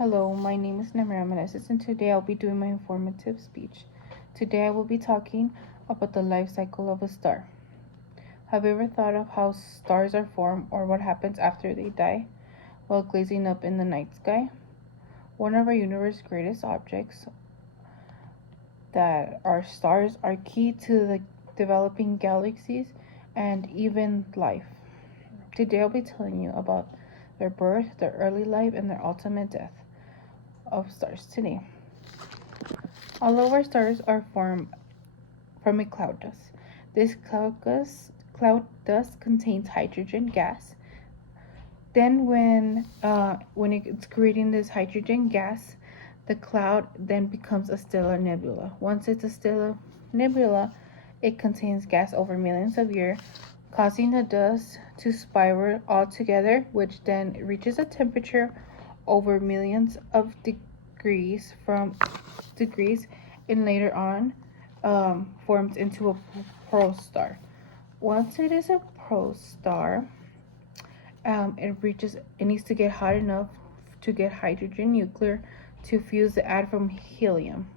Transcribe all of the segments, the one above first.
Hello, my name is Namira Meneses, and today I'll be doing my informative speech. Today I will be talking about the life cycle of a star. Have you ever thought of how stars are formed or what happens after they die while gazing up in the night sky? One of our universe's greatest objects, that our stars, are key to the developing galaxies and even life. Today I'll be telling you about their birth, their early life, and their ultimate death of stars today. All of our stars are formed from a cloud dust. This cloud dust contains hydrogen gas. Then, when it's creating this hydrogen gas, the cloud then becomes a stellar nebula. Once it's a stellar nebula, it contains gas over millions of years, causing the dust to spiral all together, which then reaches a temperature over millions of degrees, and later on forms into a protostar. Once it is a protostar, it needs to get hot enough to get hydrogen nuclear to fuse the atom helium.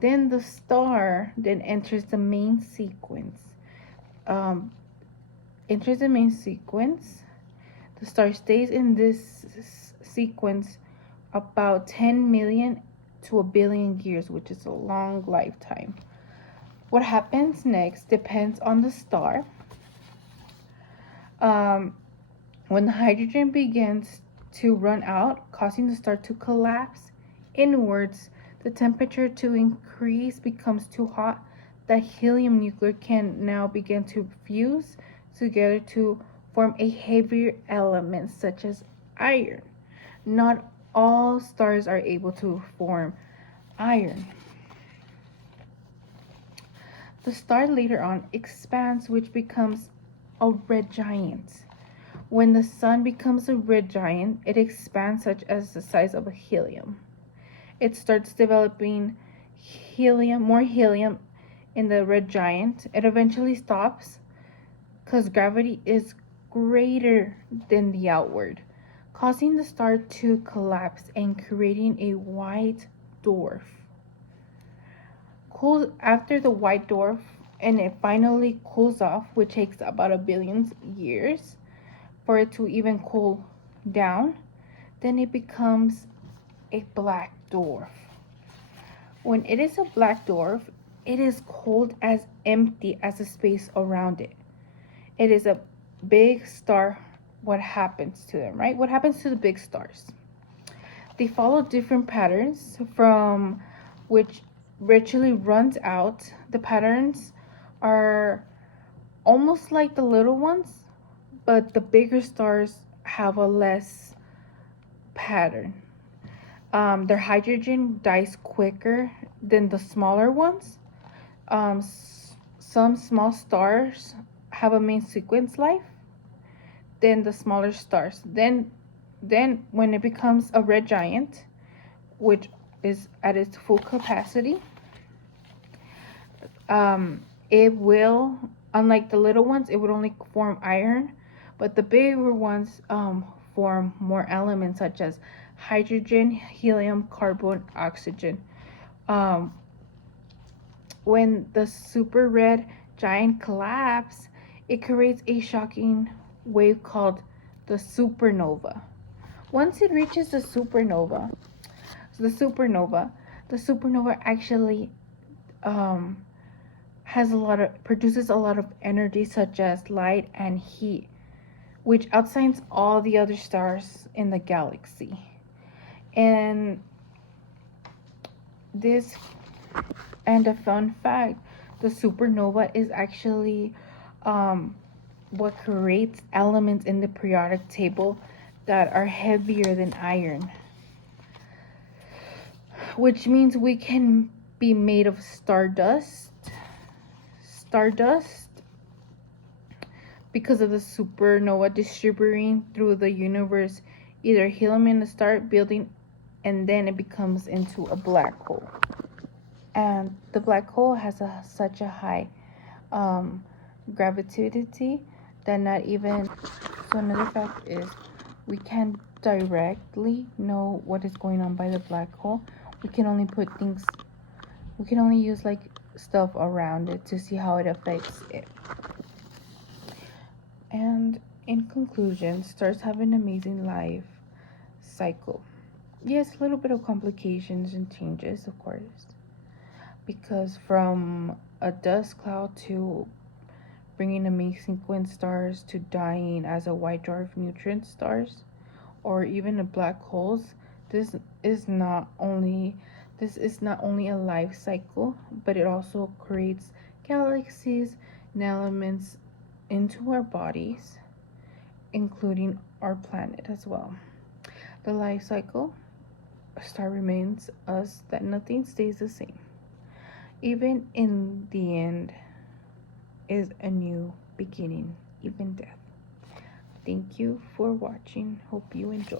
Then the star then enters the main sequence. The star stays in this sequence about 10 million to a billion years, which is a long lifetime. What happens next depends on the star. When the hydrogen begins to run out, causing the star to collapse inwards, the temperature to increase becomes too hot. The helium nuclear can now begin to fuse together to form a heavier element such as iron. Not all stars are able to form iron. The star later on expands, which becomes a red giant. When the sun becomes a red giant, it expands such as the size of a helium. It starts developing more helium in the red giant. It eventually stops because gravity is greater than the outward, causing the star to collapse and creating a white dwarf. After the white dwarf, and it finally cools off, which takes about a billion years for it to even cool down, then it becomes a black dwarf. When it is a black dwarf, it is cold as empty as the space around it. It is a big star. What happens to them, right? What happens to the big stars? They follow different patterns from which virtually runs out. The patterns are almost like the little ones, but the bigger stars have a less pattern. Their hydrogen dies quicker than the smaller ones. Some small stars have a main sequence life than the smaller stars. Then when it becomes a red giant, which is at its full capacity, it will, unlike the little ones, it would only form iron, but the bigger ones form more elements such as hydrogen, helium, carbon, oxygen. When the super red giant collapses, it creates a shocking wave called the supernova. Once it reaches the supernova actually produces a lot of energy such as light and heat, which outshines all the other stars in the galaxy. And a fun fact, the supernova is actually what creates elements in the periodic table that are heavier than iron, which means we can be made of stardust because of the supernova distributing through the universe, either helium in the star building, and then it becomes into a black hole. And the black hole has such a high gravitivity that not even. So another fact is we can directly know what is going on by the black hole. We can only put things, we can only use like stuff around it to see how it affects it. And in conclusion, stars have an amazing life cycle. Yes, a little bit of complications and changes, of course, because from a dust cloud to bringing amazing sequence stars to dying as a white dwarf neutron stars or even a black holes, this is not only a life cycle, but it also creates galaxies and elements into our bodies, including our planet as well. The life cycle, a star reminds us that nothing stays the same. Even in the end is a new beginning, even death. Thank you for watching. Hope you enjoy.